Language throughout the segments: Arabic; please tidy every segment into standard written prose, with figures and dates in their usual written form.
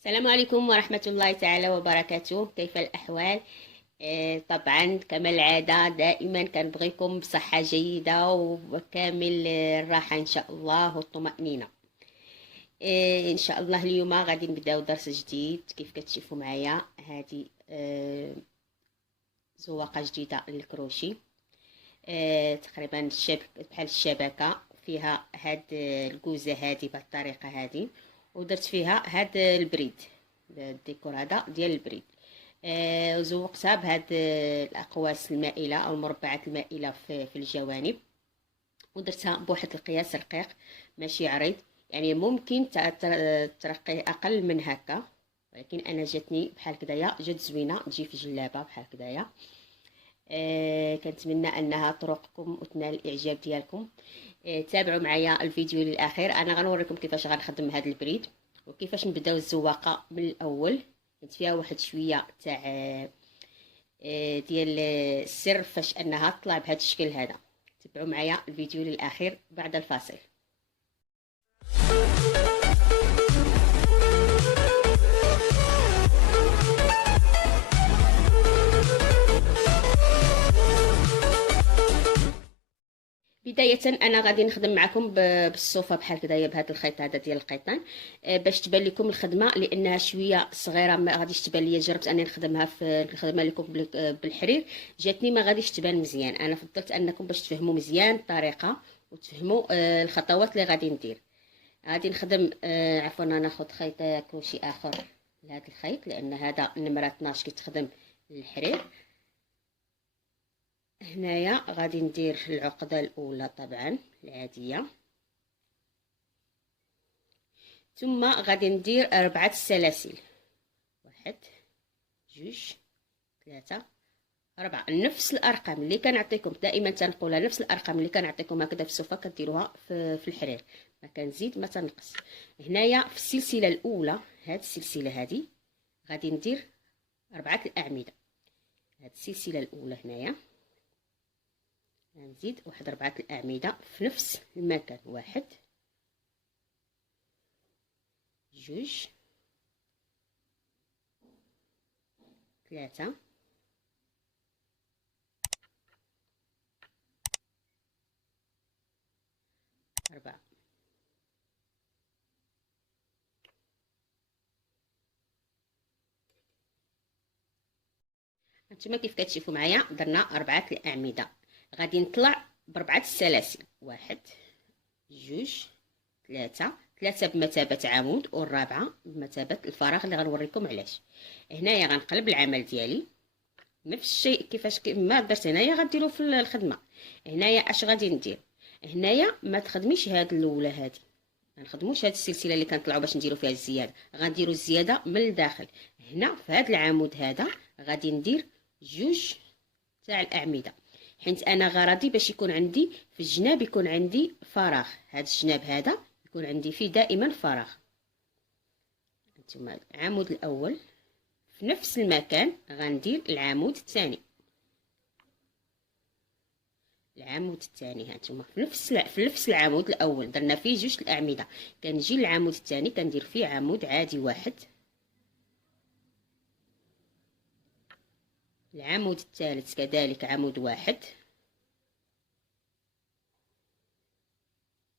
السلام عليكم ورحمة الله تعالى وبركاته. كيف الأحوال؟ طبعا كما العادة دائما كنبغيكم بصحة جيدة وكامل الراحة إن شاء الله والطمأنينة. إن شاء الله اليوم غادي نبداو درس جديد. كيف كتشوفوا معايا هذه زواقة جديدة للكروشي. تقريبا بحال الشبكة فيها هاد الكوزة هذه بهذه الطريقة هذه، ودرت فيها هاد البريد، الديكور هذا ديال البريد. وزوقتها بهاد الاقواس المائله او المربعات المائله في الجوانب، ودرتها بواحد القياس رقيق ماشي عريض، يعني ممكن ترقيه اقل من هكا، ولكن انا جاتني بحال كدايا، جات زوينه تجي في جلابه بحال كدايا. كنتمنى انها تروقكم وتنال الاعجاب ديالكم. تابعوا معايا الفيديو للاخير. انا غنوريكم كيفاش غنخدم هذا البريد وكيفاش نبداو الزواقه من الاول. كنت فيها واحد شويه تاع ديال السر فاش انها تطلع بهذا الشكل هذا. تابعوا معايا الفيديو للاخير بعد الفاصل. بداية أنا غادي نخدم معكم بالصوفة بحال كدايا بهذا الخيط هذا ديال القيطان، باش تبان لكم الخدمة، لأنها شوية صغيرة ما غاديش تبان ليا. جربت أني نخدمها لكم بالحرير، جاتني ما غاديش تبان مزيان. أنا فضلت أنكم باش تفهموا مزيان الطريقة وتفهموا الخطوات اللي غادي ندير. غادي نخدم عفوا ناخذ خيط كروشي آخر لهذا الخيط، لأن هذا نمرة 12 كيتخدم للحرير. هنايا غادي ندير العقدة الأولى طبعا العادية، ثم غادي ندير 4 سلاسل، 1 2 3 4، نفس الأرقام اللي كنعطيكم دائما، تنقولها نفس الأرقام اللي كنعطيكم هكذا في الصوفة كديروها في الحرير، ما كنزيد ما تنقص. هنايا في السلسلة الأولى، هاد السلسلة هادي غادي ندير 4 الأعمدة. هاد السلسلة الأولى هنايا غنزيد واحد 4 الأعمدة في نفس المكان، 1 2 3 4. هانتوما كيف كتشوفوا معايا درنا 4 الأعمدة. غادي نطلع ب4 السلاسل، 1 2 3 3 بمثابة عمود، والرابعة بمثابة الفراغ اللي غنوريكم علاش. هنايا غنقلب العمل ديالي نفس الشيء كيفاش ما درت هنايا غديروا في الخدمة. هنايا اش غادي ندير؟ هنايا ما تخدميش هاد الاولى هادي، ما نخدموش هاد السلسله اللي كنطلعوا باش نديروا فيها الزياده، غنديروا الزياده من الداخل. هنا في هاد العمود هذا غادي ندير 2 تاع الاعمده، حيت انا غرضي باش يكون عندي في الجناب يكون عندي فراغ. هاد الجناب هذا يكون عندي فيه دائما فراغ. انتما العمود الاول في نفس المكان غندير العمود الثاني، العمود الثاني هانتوما في نفس العمود الاول درنا فيه 2 الاعمده، كنجي للعمود الثاني كندير فيه عمود عادي واحد. العمود الثالث كذلك عمود واحد.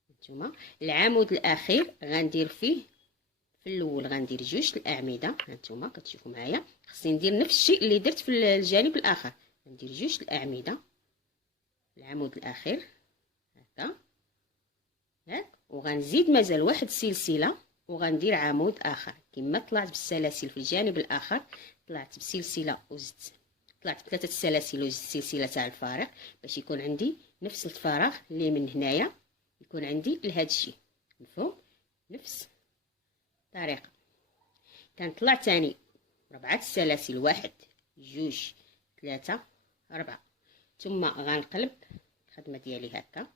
هانتوما العمود الاخير غندير فيه في الاول غندير 2 الاعمده. هانتوما كتشوفوا معايا خصني ندير نفس الشيء اللي درت في الجانب الاخر، ندير 2 الاعمده العمود الاخير هكا ياك، وغنزيد مازال واحد سلسله وغندير عمود اخر. كما طلعت بالسلاسل في الجانب الاخر طلعت بسلسله وزدت، طلعت ب3 السلاسل وزدت سلسله تاع الفارغ، باش يكون عندي نفس الفراغ اللي من هنايا يكون عندي لهذا الشيء مفهوم. نفس الطريقه كنطلع تاني 4 السلاسل، 1 2 3 4، ثم غنقلب الخدمه ديالي هكا.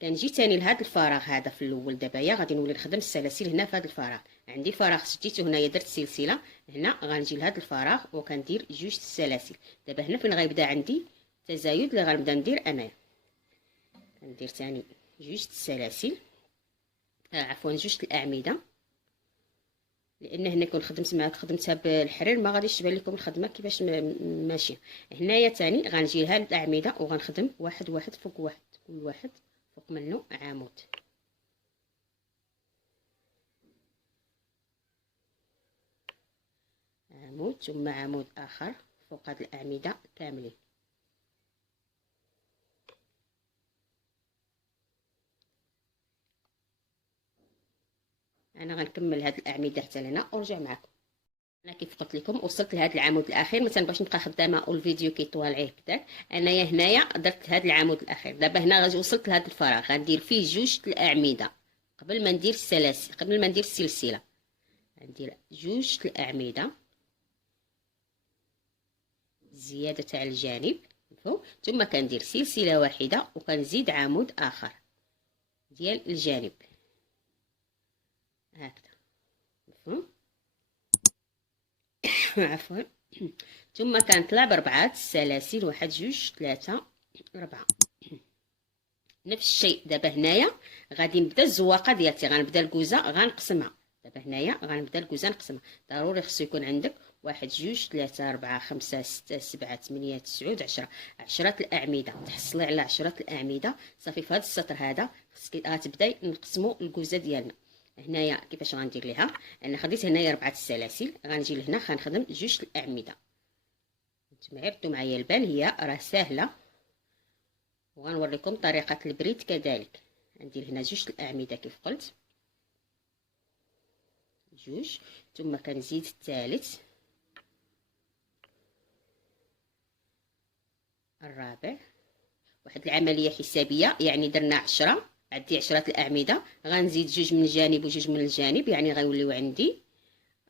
كنجي تاني لهذا الفراغ هذا في الاول. دابا غادي نولي نخدم السلاسل هنا في هذا الفراغ، عندي فراغ شديته هنايا درت سلسله، هنا غنجي لهذا الفراغ وكندير 2 السلاسل. دابا هنا فين غيبدا عندي تزايد اللي غنبدا ندير انايا، كندير تاني 2 السلاسل عفوا 2 الاعمده لان هنا كون خدمتها بالحرير ما غاديش تبان لكم الخدمه كيفاش ماشيه. هنايا تاني غنجي لهاد الاعمده وغنخدم واحد واحد فوق واحد، كل واحد فوق منه عمود. عمود ثم عمود اخر فوق هاد الاعمده كاملين. انا غنكمل هاد الاعمده حتى لهنا ونرجع معكم. انا كيف قلت لكم وصلت لهذا العمود الاخير، ما تنبغيش نبقى خدامه والفيديو كيطول عليه هكذاك. انايا هنايا درت هذا العمود الاخير. دابا هنا غادي وصلت لهذا الفراغ غندير فيه جوج الاعمده قبل ما ندير السلاسل، قبل ما ندير السلسله غندير جوج الاعمده زياده تاع الجانب ثم كندير سلسله واحده وكنزيد عمود اخر ديال الجانب هكذا مفهوم. عفوا. ثم كنطلع بربعه السلاسل، واحد جوج ثلاثه ربعه. نفس الشيء دابا هنايا غادي نبدا الزواقه ديالتي، غنبدا الكوزه غنقسمها. دابا هنايا غنبدا الكوزه نقسمها. ضروري خصو يكون عندك واحد جوج ثلاثة ربعة خمسة ستة سبعة ثمانية تسعود عشرة الأعمدة. تحصلي على 10 الأعمدة صافي. في هذا السطر هذا خصك غتبداي نقسمو الكوزه ديالنا. هنايا كيفاش غندير ليها؟ انا خديت هنايا 4 السلاسل، غنجي لهنا غنخدم جوج الاعمده. نتوما عرفتوا معايا البال، هي راه سهله وغنوريكم طريقه البريد كذلك. ندير هنا جوج الاعمده كيف قلت، جوج، ثم كنزيد الثالث الرابع. واحد العمليه حسابيه، يعني درنا 10، عندي 10 الاعمده، غنزيد جوج من الجانب وجوج من الجانب، يعني غيوليو عندي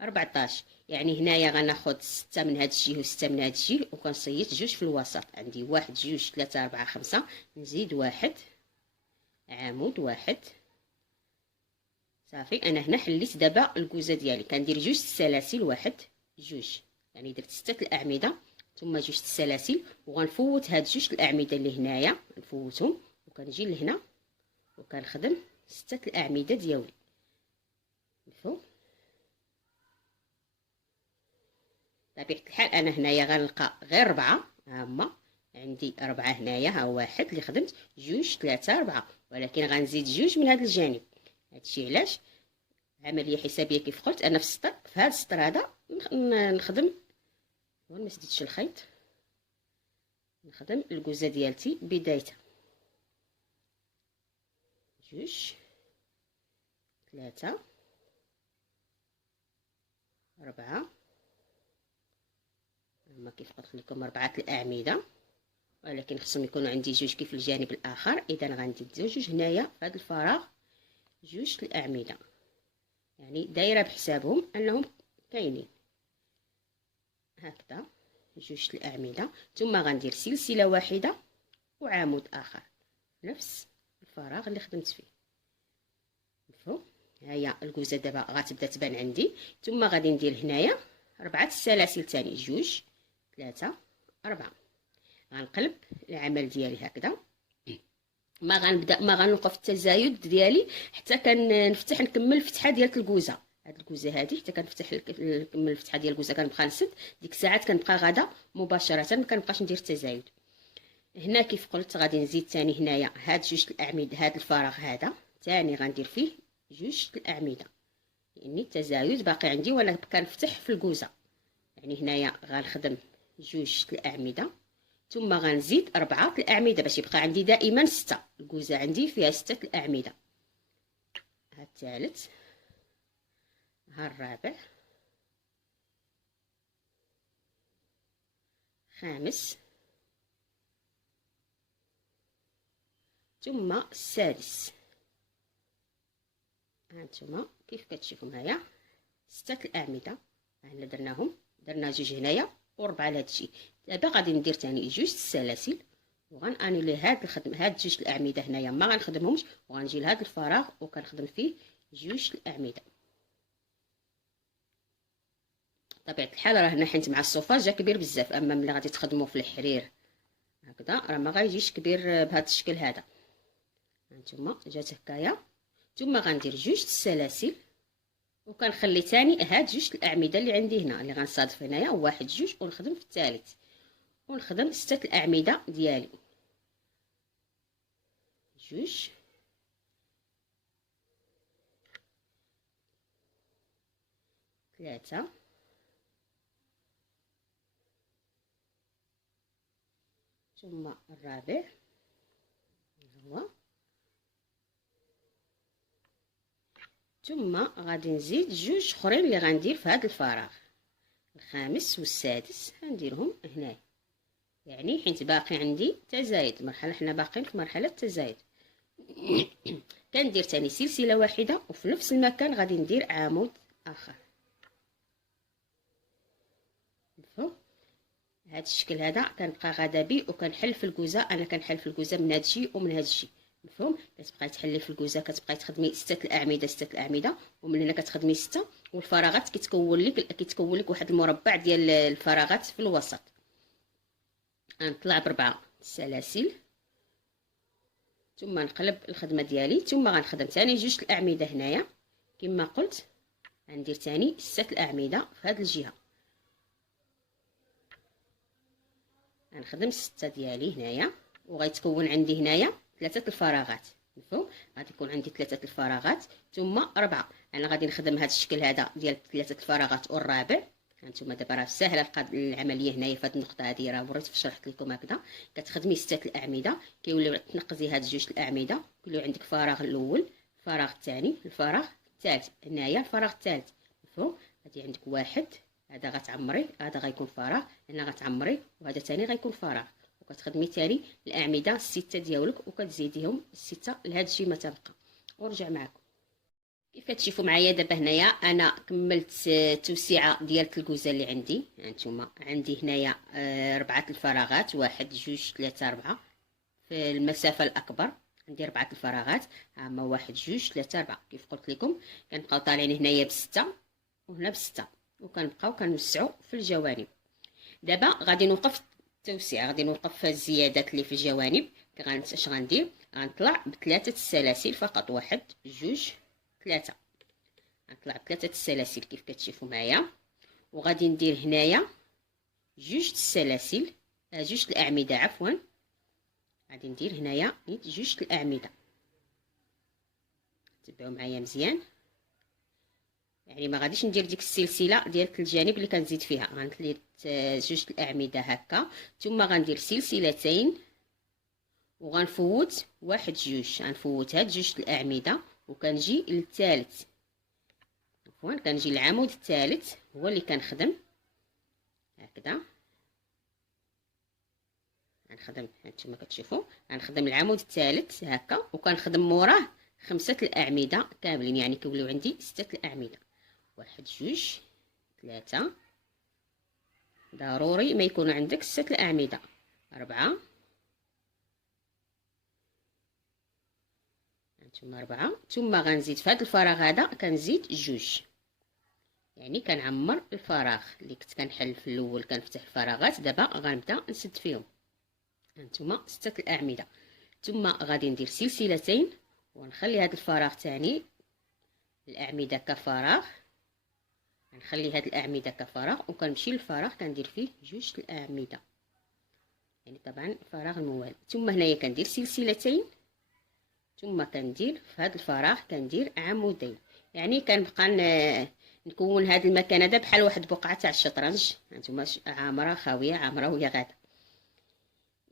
14. يعني هنايا غناخد 6 من هاد الجهه و6 من هاد الجهه وكنصيط جوج في الوسط. عندي واحد جوج ثلاثة ربعة خمسة، نزيد واحد عمود واحد صافي. انا هنا حليت دابا الكوزه ديالي. كندير جوج السلاسل، واحد جوج، يعني درت 6 الاعمده ثم جوج السلاسل، وغنفوت هاد جوج الاعمده اللي هنايا نفوتهم وكنجي لهنا وكنخدم 6 الاعمده ديالي. مفهوم؟ بطبيعه الحال انا هنايا غنلقى غير 4، هما عندي 4 هنايا، ها واحد اللي خدمت، جوج ثلاثة 4، ولكن غنزيد جوج من هذا الجانب. هادشي علاش عمليه حسابيه كيف قلت. انا في السطر، في هذا السطر هذا نخدم، ما سديتش الخيط، نخدم الكوزه ديالتي بدايتها جوج ثلاثة 4. هما كيف قلت لكم 4 الاعمده، ولكن خصهم يكونوا عندي جوج كيف الجانب الاخر. اذا غندير جوج هنايا في هذا الفراغ، جوج الاعمده، يعني دايره بحسابهم انهم كاينين هكذا جوج الاعمده. ثم غندير سلسله واحده وعمود اخر نفس الفراغ اللي خدمت فيه. مفهوم؟ هيا الكوزه دابا غتبدا تبان عندي. ثم غادي ندير هنايا 4 السلاسل ثاني، جوج ثلاثة 4. غنقلب العمل ديالي هكذا، ما غنوقف التزايد ديالي حتى كنفتح نكمل الفتحه ديال الكوزه. هاد الكوزه هادي حتى كنفتح نكمل الفتحه ديال الكوزه كنبقى نسد، ديك الساعات كنبقى غادا مباشره، ما كنبقاش ندير التزايد. هنا كيف قلت غادي نزيد ثاني هنايا هاد جوج الاعمده، هاد الفراغ هذا ثاني غندير فيه جوج الاعمده، لان التزايد باقي عندي وانا كنفتح في الكوزه. يعني هنايا غنخدم جوج الاعمده ثم غنزيد 4 الاعمده باش يبقى عندي دائما 6. الكوزه عندي فيها 6 الاعمده. ها الثالث، ها الرابع، خامس، ثم السادس. هانتوما كيف كتشوفوا معايا 6 الاعمده هنا درنا جوج هنايا وربعه لهاد الشيء. دابا غادي ندير ثاني جوج السلاسل وغنانيلي هاد الخدمه. هاد جوج الاعمده هنايا ما غنخدمهمش، وغنجي لهاد الفراغ وكنخدم فيه جوج الاعمده. طبيعه الحال راه هنا حيت مع الصوفا جا كبير بزاف، اما ملي غادي تخدموا في الحرير هكذا راه ما غايجيش كبير بهذا الشكل هذا. هانتوما جات هكايا. ثم غندير جوج السلاسل وكنخلي تاني هاد جوج الاعمده اللي عندي هنا اللي غنصادف هنايا واحد جوج، ونخدم في الثالث ونخدم 6 الاعمده ديالي، جوج، ثلاثة، ثم الرابع هو، ثم غادي نزيد جوج اخرين اللي غندير في هذا الفراغ، الخامس والسادس غنديرهم هنايا، يعني حيت باقي عندي تزايد مرحله، حنا باقيين في مرحله التزايد. كندير تاني سلسله واحده وفي نفس المكان غادي ندير عمود اخر. مفهوم؟ هذا الشكل هذا كنبقى غادا بيه وكنحل في الكوزه، انا كنحل في الكوزه من هذا الشيء ومن هذا الشيء. مفهوم؟ كتبقاي تحلي في الكوزه، كتبقاي تخدمي 6 الاعمده 6 الاعمده، ومن هنا كتخدمي 6، والفراغات كيتكون لك واحد المربع ديال الفراغات في الوسط. غنطلع ب4 سلاسل، ثم نقلب الخدمه ديالي، ثم غنخدم ثاني جوج الاعمده هنايا كما قلت، غندير ثاني 6 الاعمده في هذه الجهه، غنخدم 6 ديالي هنايا، وغيتكون عندي هنايا 3 الفراغات. مفهوم؟ غادي يكون عندي 3 الفراغات ثم 4. انا غادي نخدم هذا الشكل هذا ديال 3 الفراغات والرابع. هانتوما دابا راه ساهله العمليه هنايا في هذه النقطه هذه، راه وريت شرحت لكم هكذا. كتخدمي 6 الاعمده، كيوليو تنقزي هاد جوج الاعمده، كيوليو عندك فراغ الاول، الفراغ الثاني، الفراغ الثالث، هنايا الفراغ الثالث. مفهوم؟ غادي عندك واحد، هذا غتعمري، هذا غيكون فراغ، هنا غتعمري، وهذا ثاني غيكون فراغ، وكتخدمي ثاني الاعمده السته ديالك وكتزيديهم السته لهاد الجهه تبقى. ونرجع معكم كيف كتشوفوا معايا دابا. هنايا انا كملت التوسيعه ديال الكوزه اللي عندي. هانتوما عندي هنايا 4 الفراغات، 1 2 3 4 في المسافه الاكبر، عندي 4 الفراغات، هما 1 2 3 4 كيف قلت لكم. كنبقاو طالعين هنايا ب6 وهنا ب6، وكنبقاو كنوسعوا في الجوانب. دابا غادي نوقف التوسيع، غادي نوقف الزيادات اللي في الجوانب. اش غندير؟ غنطلع ب3 السلاسل فقط، 1 2 3، غنطلع ب3 السلاسل كيف كتشوفوا معايا، وغادي ندير هنايا جوج السلاسل، جوج الاعمده عفوا، غادي ندير هنايا جوج الاعمده. تبعوا معايا مزيان، يعني ما غاديش ندير ديك السلسله ديال الجانب اللي كنزيد فيها، غندير جوج الاعمده هكا، ثم غندير سلسلتين وغنفوت 1 2، غنفوت هاد جوج الاعمده وكنجي للثالث. عفوا كنجي للعمود الثالث هو اللي كنخدم هكذا، غنخدم هانتوما كتشوفوا، غنخدم العمود الثالث هكا، وكنخدم موراه 5 الاعمده كاملين، يعني كيوليو عندي 6 الاعمده. 1 2 3، ضروري ما يكون عندك 6 الاعمده. 4، هانتوما 4، ثم غنزيد في هذا الفراغ هذا كنزيد جوج، يعني كنعمر الفراغ اللي كنت كنحل في الاول، كنفتح الفراغات، دابا غنبدا نسد فيهم. هانتوما 6 الاعمده، ثم غادي ندير سلسلتين ونخلي هذا الفراغ ثاني الاعمده كفراغ، غنخلي هاد الاعمده كفراغ وكنمشي للفراغ كندير فيه جوج الاعمده، يعني طبعا الفراغ الموالي. ثم هنايا كندير سلسلتين، ثم كندير في هذا الفراغ كندير عمودين، يعني كنبقى نكون هذا المكان هذا بحال واحد بقعه تاع الشطرنج. هانتوما عامره خاويه، عامره وهي غاده،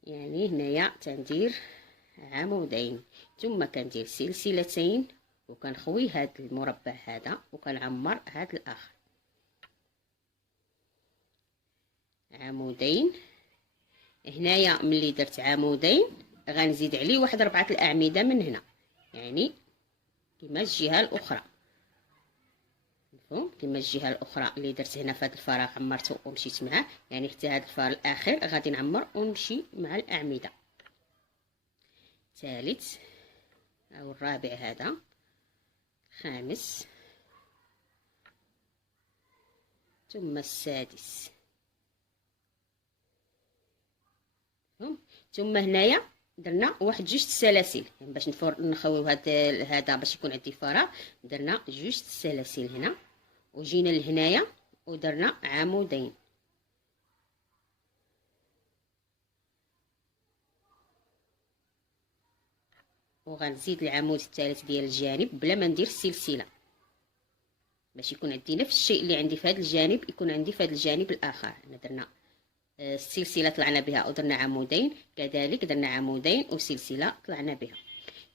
يعني هنايا تندير عمودين، ثم كندير سلسلتين وكنخوي هذا المربع هذا وكنعمر هذا الاخر، عمودين. هنايا ملي درت عمودين غنزيد عليه واحد 4 الاعمده من هنا، يعني كما الجهه الاخرى. مفهوم؟ كما الجهه الاخرى اللي درت هنا في هذا الفراغ عمرته ومشيت معاه، يعني حتى هذا الفراغ الاخر غادي نعمر ونمشي مع الاعمده. ثالث او الرابع هذا، خامس، ثم السادس. ثم هنايا درنا واحد جوج السلاسل، يعني باش نخويو هذا باش يكون عندي فراغ، درنا جوج السلاسل هنا وجينا لهنايا ودرنا عمودين، وغنزيد العمود الثالث ديال الجانب بلا ما ندير السلسله، باش يكون عندي نفس الشيء اللي عندي في هذا الجانب يكون عندي في هذا الجانب الاخر. درنا السلسله طلعنا بها ودرنا عمودين، كذلك درنا عمودين وسلسله طلعنا بها،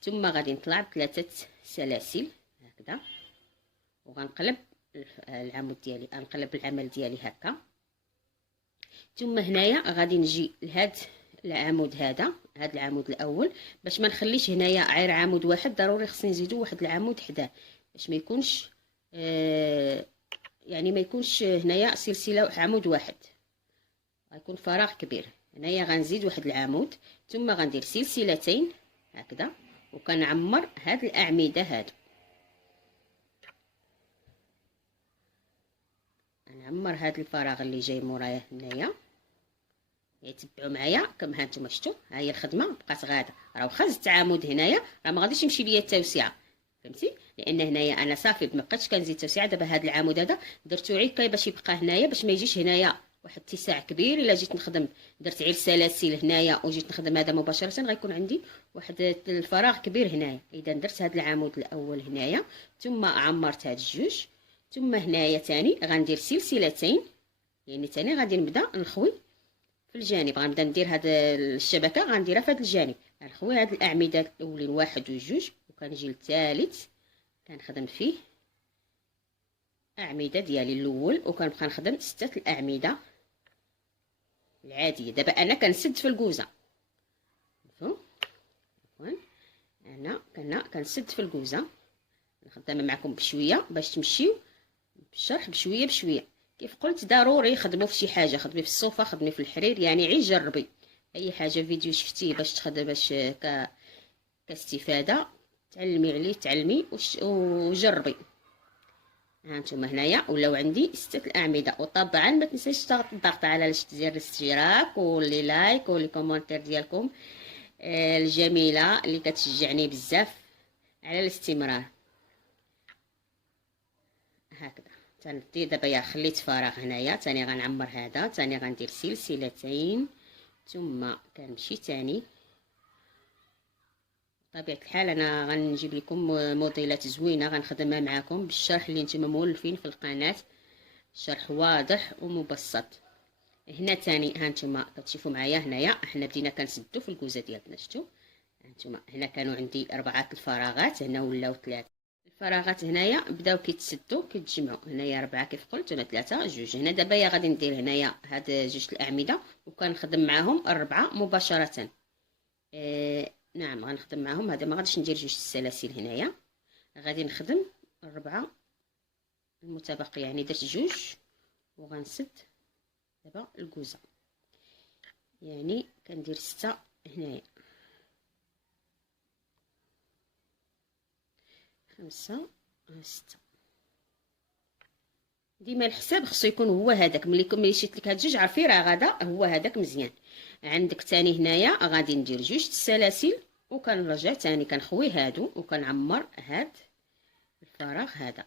ثم غادي نطلع بثلاثه سلاسل هكذا، وغنقلب العمود ديالي، غنقلب العمل ديالي هكا. ثم هنايا غادي نجي لهاد العمود هذا، هاد العمود الاول، باش ما نخليش هنايا غير عمود واحد، ضروري خصني نزيدو واحد العمود حداه باش ما يكونش يعني ما يكونش هنايا سلسله عمود واحد، غيكون فراغ كبير. هنايا غنزيد واحد العمود، ثم غندير سلسلتين هكذا، وكنعمر هاد الاعمده هادو، نعمر هاد الفراغ اللي جاي مورايا هنايا. يتبعوا معايا كما هانتوما شفتوا، ها هي الخدمه بقات غاده، راه واخا زدت عمود هنايا راه ما غاديش يمشي ليا التوسعه، فهمتي؟ لان هنايا انا صافي ما بقيتش كنزيد توسعه. دابا هذا العمود هذا درتو غير باش يبقى هنايا، باش ما يجيش هنايا واحد اتساع كبير. الا جيت نخدم درت غير سلاسل هنايا وجيت نخدم هذا مباشره غيكون عندي واحد الفراغ كبير هنايا. اذا درت هذا العمود الاول هنايا، ثم عمرت هاد الجوج، ثم هنايا ثاني غندير سلسلتين، يعني ثاني غادي نبدا نخوي في الجانب، غنبدا ندير هاد الشبكه غنديرها في هاد الجانب، غنخوي هاد الاعمده الاولين واحد وجوج، وكنجي للثالث كنخدم فيه اعمده ديالي الاول، وكنبقى نخدم 6 الاعمده العاديه. دابا انا كنسد في الكوزه، عفوا انا كنسد في الكوزه، نخدم معكم بشويه باش تمشيو بالشرح بشويه بشويه. كيف قلت ضروري خدموا في شي حاجه، خدمي في الصوفه، خدمي في الحرير، يعني عي جربي اي حاجه فيديو شفتيه باش تخدم باش كاستفاده، تعلمي عليه تعلمي وجربي. ها انتم هنايا ولاو عندي 6 الاعمده. وطبعا ما تنسيش الضغط على زر الاشتراك واللي لايك واللي كومونتير ديالكم الجميله اللي كتشجعني بزاف على الاستمرار. هكذا تندير دابا يا خليت فراغ هنايا، ثاني غنعمر هذا، ثاني غندير سلسلتين، ثم كنمشي ثاني. بطبيعه الحال انا غنجيب لكم موديلات زوينه غنخدمها معكم بالشرح اللي نتوما مولفين في القناه، شرح واضح ومبسط. هنا ثاني ها نتوما كتشوفوا معايا، هنايا حنا بدينا كنسدو في الكوزه ديالنا، شفتوا هانتوما هنا كانوا عندي 4 الفراغات، هنا ولاو 3 الفراغات، هنايا بداو كيتسدوا كيتجمعوا، هنايا 4 كيف قلت، هنا 3 2. هنا دابا يا غادي ندير هنايا هاد 2 الاعمده وكنخدم معاهم 4 مباشره. نعم غنخدم معاهم، هذا ما غاديش ندير 2 السلاسل هنايا، غادي نخدم 4 المتبقي، يعني درت 2 وغنسد دابا الكوزه، يعني كندير 6 هنايا، 5 6. ديما الحساب خصو يكون هو هذاك، ملي شيت لك هاد 2 عرفي راه غدا هو هذاك مزيان. عندك ثاني هنايا غادي ندير 2 السلاسل وكنرجع ثاني كنخوي هادو وكنعمر هاد الفراغ هذا،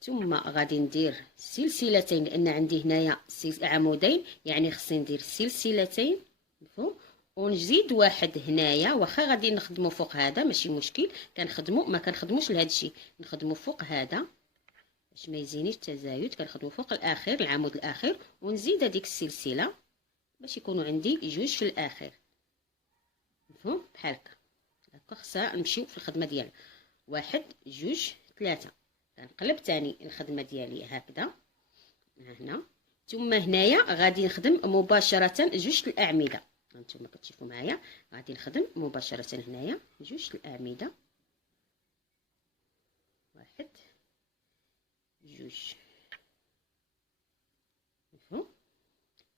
ثم غادي ندير سلسلتين لان عندي هنايا عمودين، يعني خصني ندير سلسلتين ونزيد واحد هنايا. واخا غادي نخدمو فوق هذا ماشي مشكل، كنخدمو ما كنخدموش لهذا الشيء، نخدمو فوق هذا باش ما يزينيش التزايد، كنخدمو فوق الاخير العمود الاخير ونزيد هذيك السلسله باش يكونوا عندي 2 في الاخير، مفهوم بحال هكا. خصها نمشيو في الخدمه ديالنا 1 2 3، كنقلب ثاني الخدمه ديالي هكذا هنا، ثم هنايا غادي نخدم مباشره 2 الاعمده. هانتوما كتشوفوا معايا غادي نخدم مباشره هنايا 2 الاعمده، 1 2 مفهوم.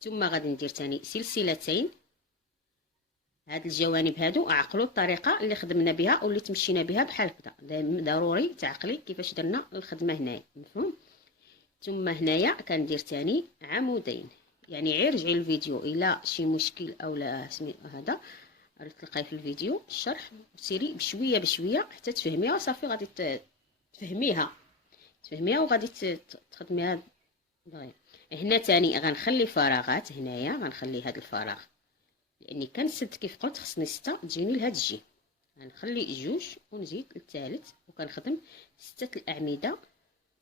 ثم غادي ندير ثاني سلسلتين، هاد الجوانب هادو عقلوا الطريقه اللي خدمنا بها واللي تمشينا بها بحال هكذا، ضروري تعقلي كيفاش درنا الخدمه هنايا، مفهوم. ثم هنايا كندير ثاني عمودين، يعني غير رجعي الفيديو الى شي مشكل او لا هذا تلقاي في الفيديو الشرح، وسيري بشويه بشويه حتى تفهمي وصافي غادي تفهميها وغادي تخدميها دغيا. هنا تاني غنخلي فراغات، هنايا غنخلي هذا الفراغ لاني كنسد كيف قلت خصني 6 تجيني لهاد الجهه، غنخلي 2 ونزيد الثالث وكنخدم 6 الاعمده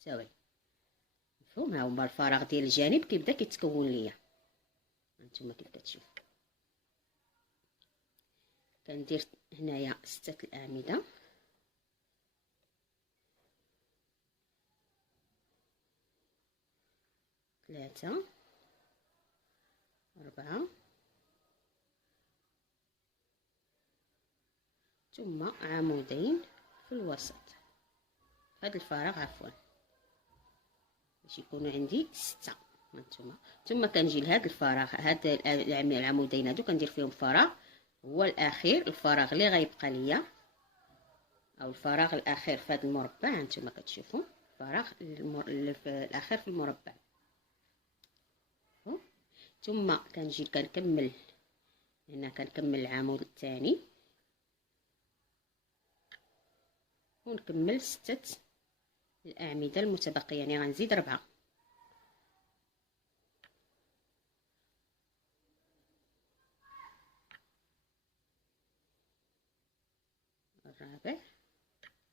تاوعي. مفهوم؟ ها هما الفراغ ديال الجانب كيبدا كيتكون ليا، هانتوما كيف كتشوفوا كندير هنايا 6 الاعمده، 3 4 ثم عمودين في الوسط هذا الفراغ، عفوا باش يكونوا عندي 6 هانتوما. ثم كنجي لهذا الفراغ، هاد العمودين هادو كندير فيهم فراغ هو الاخير، الفراغ اللي غيبقى ليا او الفراغ الاخير في هذا المربع، هانتوما كتشوفوا الفراغ الاخير في المربع. ثم كنجي كنكمل هنا، كنكمل العمود الثاني ونكمل 6 الأعمدة المتبقية، يعني غنزيد 4. الرابع،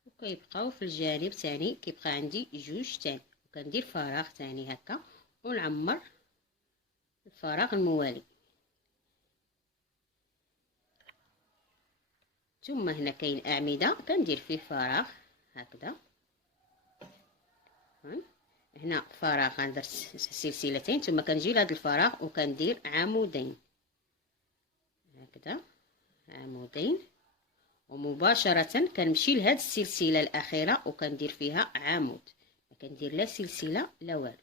وكيبقاو في الجانب ثاني كيبقى عندي 2 تاني، وكندير فراغ ثاني هكا ونعمر الفراغ الموالي. ثم هنا كاين أعمدة كندير فيه فراغ هكذا، هنا فراغ غندير سلسلتين، ثم كنجي لهذا الفراغ وكندير عمودين هكذا، عمودين، ومباشرة كنمشي لهاد السلسلة الأخيرة وكندير فيها عمود، ما كندير لا سلسلة لا والو.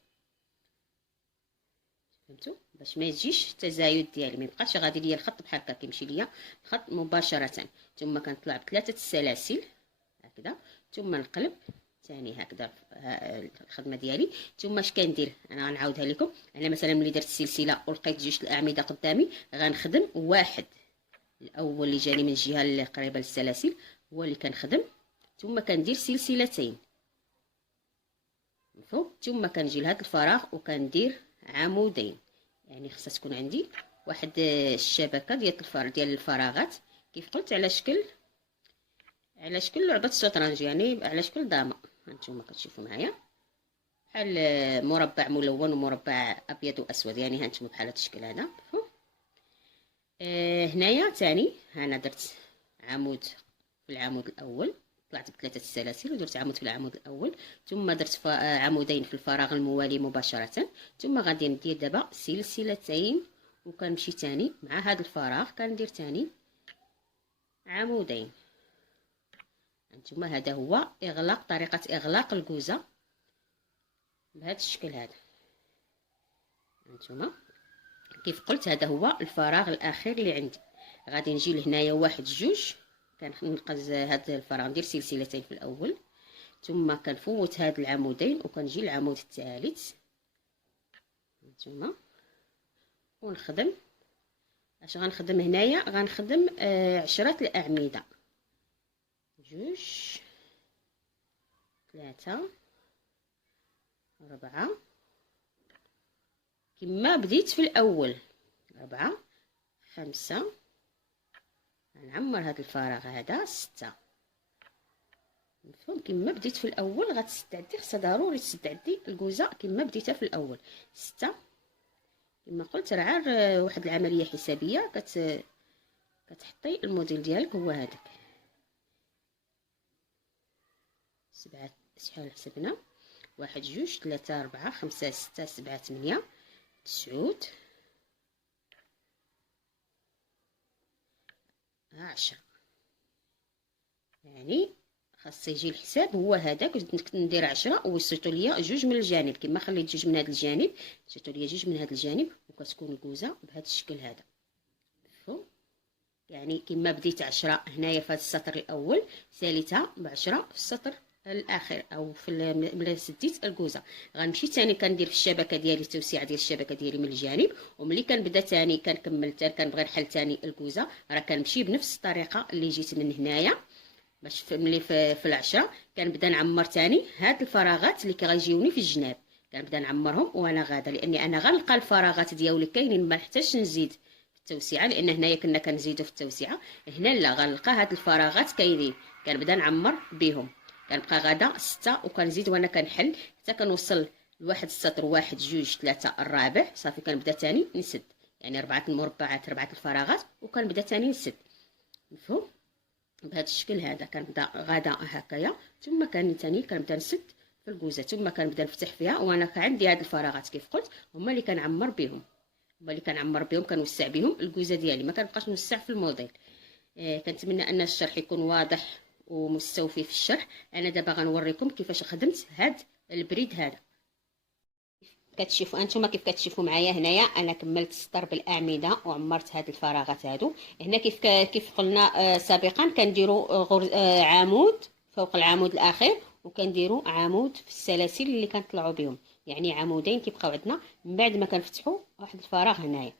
فهمتوا؟ باش ما يجيش التزايد ديالي، ما يبقاش غادي ليا الخط بحال هكا كيمشي ليا الخط مباشرة. ثم كنطلع ب3 السلاسل هكذا، ثم نقلب ثاني هكذا الخدمه ديالي. ثم اش كندير انا غنعاودها لكم. انا مثلا ملي درت السلسله ولقيت 2 الاعمده قدامي غنخدم واحد، الاول اللي جاني من الجهه اللي قريبه للسلاسل هو اللي كنخدم، ثم كندير سلسلتين مفهوم. ثم كنجي لهذا الفراغ وكندير عمودين، يعني خصها تكون عندي واحد الشبكه ديال الفراغات كيف قلت على شكل لعبه الشطرنج، يعني على شكل دامه. هانتوما كتشوفوا معايا بحال مربع ملون ومربع ابيض واسود، يعني هانتوما بحال هذا الشكل هذا. هنايا ثاني انا درت عمود في العمود الاول، طلعت ب3 السلاسل ودرت عمود في العمود الاول، ثم درت عمودين في الفراغ الموالي مباشره، ثم غادي ندير دابا سلسلتين وكنمشي ثاني مع هذا الفراغ كندير ثاني عمودين. هانتوما هذا هو طريقه اغلاق الكوزه بهذا الشكل هذا. هانتوما كيف قلت هذا هو الفراغ الاخير اللي عندي. غادي نجي لهنايا 1 2 كنقز هذا الفراغ، ندير سلسلتين في الاول، ثم كنفوت هاد العمودين وكنجي للعمود الثالث هانتوما ونخدم. اش غنخدم هنايا؟ غنخدم 10 الاعمده، 2 3 4 كما بديت في الاول، 4 5 غنعمر هذا الفراغ هذا 6 مفهوم. كما بديت في الاول غتستعدي، خصها ضروري تستعدي الكوزه كما بديتها في الاول 6. كما قلت راه غير واحد العمليه حسابيه كتحطي الموديل ديالك هو هذاك. 7 شحال حسبنا؟ 1 2 3 4 5 6 7 8 9 10، يعني خاص يجي الحساب هو هذاك. ندير 10 ووصلتوا ليا 2 من الجانب، كما خليت 2 من هذا الجانب وصلتوا ليا 2 من هذا الجانب، وكتكون الكوزه بهذا الشكل هذا مفهوم. يعني كما بديت 10 هنايا في هذا السطر الاول ساليتها ب10 في السطر الاخر او في ملي سديت الكوزه. غنمشي ثاني كندير في الشبكه ديالي التوسيع ديال الشبكه ديالي من الجانب، وملي كنبدا ثاني كنكمل كنبغي نحل ثاني الكوزه راه كنمشي بنفس الطريقه اللي جيت من هنايا باش ملي في العشرة كنبدا نعمر تاني هاد الفراغات اللي كيغيجيوني في الجناب، كنبدا نعمرهم وانا غاده، لاني انا غنلقى الفراغات ديالي كاينين، ما نحتاجش نزيد في التوسيعه، لان هنايا كنا كنزيدو في التوسيعه. هنا لا، غنلقى هاد الفراغات كاينين، كنبدا نعمر بهم. كنبقى غاده 6 وكنزيد وانا كنحل حتى كنوصل لواحد السطر، واحد جوج ثلاثة الرابع، صافي كنبدا تاني نسد، يعني 4 المربعات 4 الفراغات، وكنبدا تاني نسد. مفهوم؟ بهذا الشكل هذا كنبدا غاده هكايا، ثم تاني كنبدا نسد في الكوزه، ثم كنبدا نفتح فيها، وانا عندي هاد الفراغات كيف قلت هما اللي كنعمر بهم، كنوسع بهم الكوزه ديالي، ما كنبقاش نوسع في الموديل. كنتمنى ان الشرح يكون واضح ومستوفي في الشرح. انا دابا غنوريكم كيفاش خدمت هاد البريد هذا. كتشوفوا انتم كيف كتشوفوا معايا هنايا، انا كملت السطر بالاعمده وعمرت هاد الفراغات هادو. هنا كيف قلنا سابقا كنديروا عمود فوق العمود الاخير، وكنديروا عمود في السلاسل اللي كنطلعوا بهم، يعني عمودين كيبقاو عندنا من بعد ما كنفتحوا واحد الفراغ. هنايا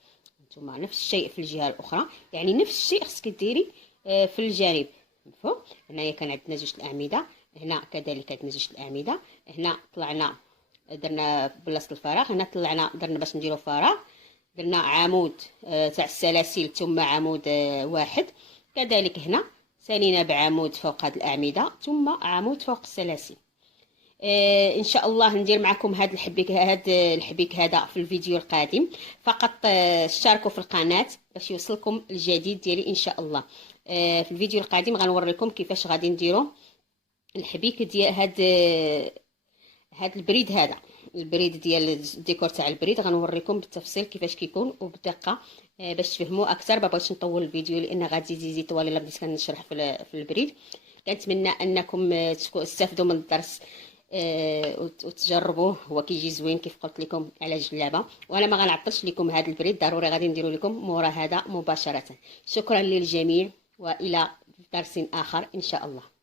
نتوما نفس الشيء في الجهه الاخرى، يعني نفس الشيء خصك ديري في الجانب. مفهوم؟ هنايا كان عندنا جوج الاعمده، هنا كذلك عندنا جوج الاعمده، هنا طلعنا درنا بلاصه الفراغ، هنا طلعنا درنا باش نديرو فراغ، درنا عمود تاع السلاسل ثم عمود واحد، كذلك هنا سالينا بعمود فوق هاد الاعمده ثم عمود فوق السلاسل. ان شاء الله ندير معكم هاد الحبيك هذا في الفيديو القادم. فقط اشتركوا في القناه باش يوصلكم الجديد ديالي ان شاء الله. في الفيديو القادم غنوريكم كيفاش غادي نديروا الحبيك ديال هاد البريد هذا، البريد ديال الديكور تاع البريد غنوريكم بالتفصيل كيفاش كيكون وبدقه، باش تفهموا اكثر. ما بغيتش نطول الفيديو لان غادي يزيد طوال الا بديت كنشرح في البريد. كنتمنى انكم تستافدوا من الدرس وتجربوه، هو كيجي زوين كيف قلت لكم على جلابه. وانا ما غنعطلش لكم هذا البريد، ضروري غادي نديرو لكم مورا هذا مباشره. شكرا للجميع والى درس اخر ان شاء الله.